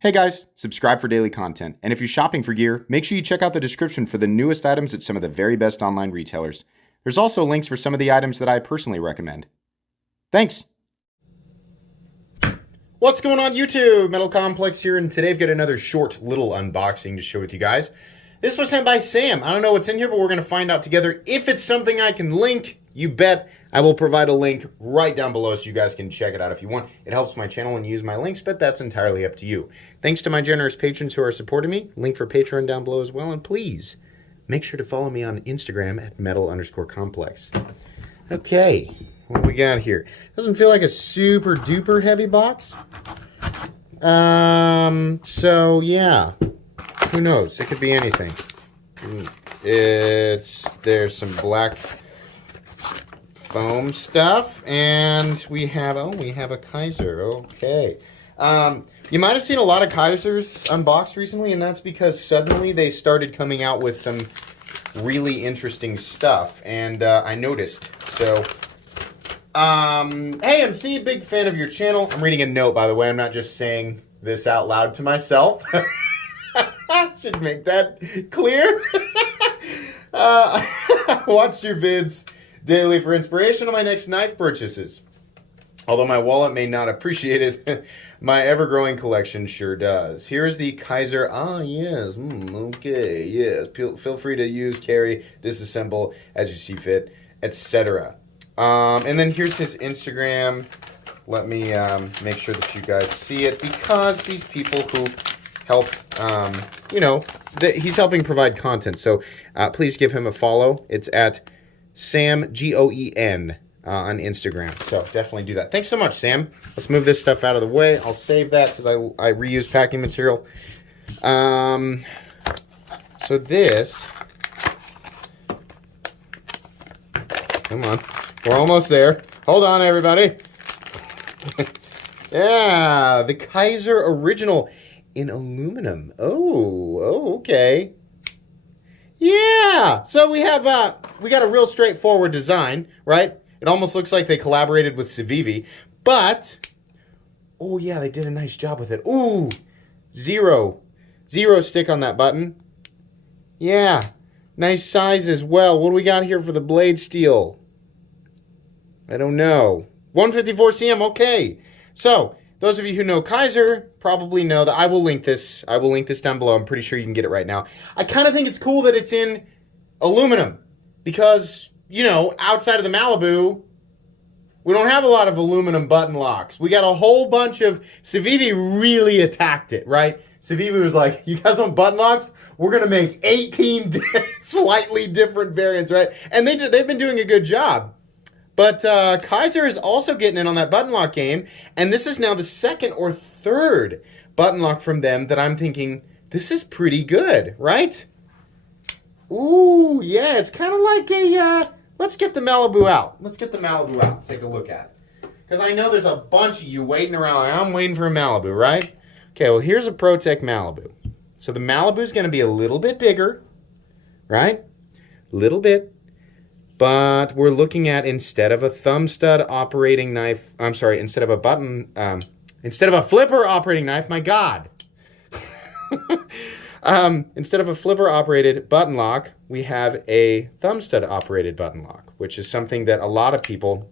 Hey guys, subscribe for daily content. And if you're shopping for gear, make sure you check out the description for the newest items at some of the very best online retailers. There's also links for some of the items that I personally recommend. Thanks! What's going on YouTube? Metal Complex here, and today I've got another short little unboxing to share with you guys. This was sent by Sam. I don't know what's in here, but we're going to find out together. If it's something I can link, you bet I will provide a link right down below so you guys can check it out if you want. It helps my channel when you use my links, but that's entirely up to you. Thanks to my generous patrons who are supporting me. Link for Patreon down below as well, and please make sure to follow me on Instagram at metal_complex. Okay, what we got here? Doesn't feel like a super duper heavy box. So yeah, who knows? It could be anything. There's some black foam stuff, and we have a Kizer. Okay. You might have seen a lot of Kizers unboxed recently, and that's because suddenly they started coming out with some really interesting stuff, and I noticed. So, hey, MC, big fan of your channel. I'm reading a note, by the way. I'm not just saying this out loud to myself. Should make that clear. Watch your vids daily for inspiration on my next knife purchases. Although my wallet may not appreciate it, my ever-growing collection sure does. Here's the Kizer. Ah, yes. Okay, yes. Feel free to use, carry, disassemble as you see fit, etc. And then here's his Instagram. Let me make sure that you guys see it, because these people who help, he's helping provide content. So please give him a follow. It's at Sam, Goen, on Instagram. So definitely do that. Thanks so much, Sam. Let's move this stuff out of the way. I'll save that because I reuse packing material. So this, come on, we're almost there. Hold on, everybody. Yeah, the Kizer original in aluminum. Oh, okay. Yeah, so we got a real straightforward design, right? It almost looks like they collaborated with Civivi, but, oh yeah, they did a nice job with it. Ooh, zero stick on that button. Yeah, nice size as well. What do we got here for the blade steel? I don't know. 154 cm, okay. So, those of you who know Kizer probably know that I will link this. I will link this down below. I'm pretty sure you can get it right now. I kind of think it's cool that it's in aluminum because, outside of the Malibu, we don't have a lot of aluminum button locks. We got a whole bunch of... Civivi really attacked it, right? Civivi was like, you guys want button locks? We're going to make 18 slightly different variants, right? And they've been doing a good job. But Kizer is also getting in on that button lock game, and this is now the second or third button lock from them that I'm thinking, this is pretty good, right? Ooh, yeah, it's kind of like a, let's get the Malibu out. Let's get the Malibu out, take a look at it. Because I know there's a bunch of you waiting around, like, I'm waiting for a Malibu, right? Okay, well, here's a ProTech Malibu. So the Malibu's going to be a little bit bigger, right? A little bit. But we're looking at, instead of a thumb stud operating knife, I'm sorry, instead of a flipper operating knife, my God. Instead of a flipper operated button lock, we have a thumb stud operated button lock, which is something that a lot of people,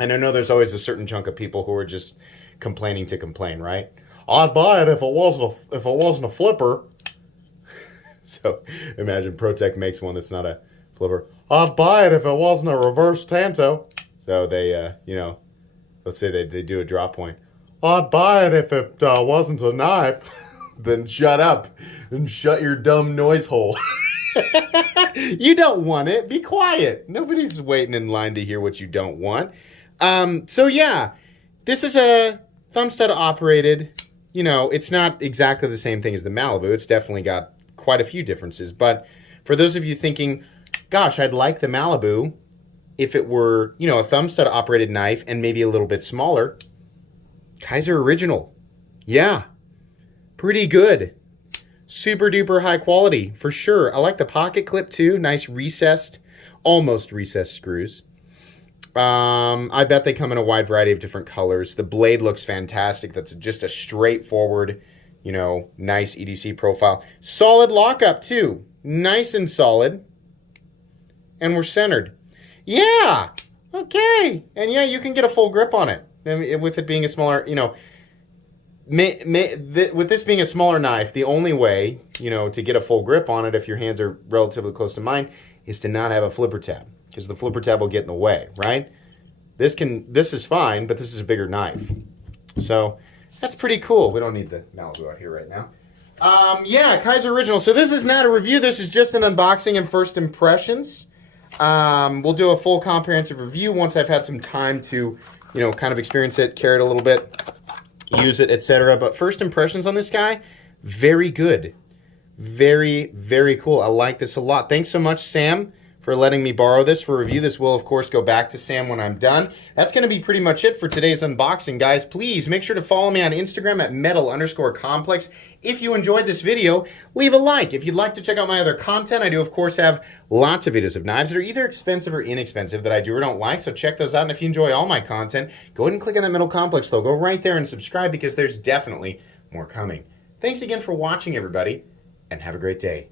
and I know there's always a certain chunk of people who are just complaining to complain, right? I'd buy it if it wasn't a flipper. So imagine ProTech makes one that's not a flipper. I'd buy it if it wasn't a reverse tanto. So they, let's say they do a drop point. I'd buy it if it wasn't a knife. Then shut up and shut your dumb noise hole. You don't want it. Be quiet. Nobody's waiting in line to hear what you don't want. So yeah, this is a thumb stud operated. It's not exactly the same thing as the Malibu. It's definitely got quite a few differences. But for those of you thinking, gosh, I'd like the Malibu if it were, a thumb stud operated knife and maybe a little bit smaller. Kizer original. Yeah, pretty good. Super duper high quality for sure. I like the pocket clip too. Nice recessed, almost recessed screws. I bet they come in a wide variety of different colors. The blade looks fantastic. That's just a straightforward, you know, nice EDC profile. Solid lockup too. Nice and solid. And we're centered. Yeah. Okay. And yeah, you can get a full grip on it. I mean, with it being a smaller, you know, with this being a smaller knife, the only way, you know, to get a full grip on it if your hands are relatively close to mine is to not have a flipper tab, because the flipper tab will get in the way, right? This is fine, but this is a bigger knife. So that's pretty cool. We don't need the Malibu out here right now. Yeah, Kizer Original. So this is not a review. This is just an unboxing and first impressions. We'll do a full comprehensive review once I've had some time to, you know, kind of experience it, carry it a little bit, use it, etc. But first impressions on this guy, very good. Very, very cool. I like this a lot. Thanks so much, Sam, for letting me borrow this for review. This will, of course, go back to Sam when I'm done. That's going to be pretty much it for today's unboxing, guys. Please make sure to follow me on Instagram at metal_complex. If you enjoyed this video, leave a like. If you'd like to check out my other content, I do, of course, have lots of videos of knives that are either expensive or inexpensive that I do or don't like, so check those out. And if you enjoy all my content, go ahead and click on that Metal Complex logo right there and subscribe, because there's definitely more coming. Thanks again for watching, everybody, and have a great day.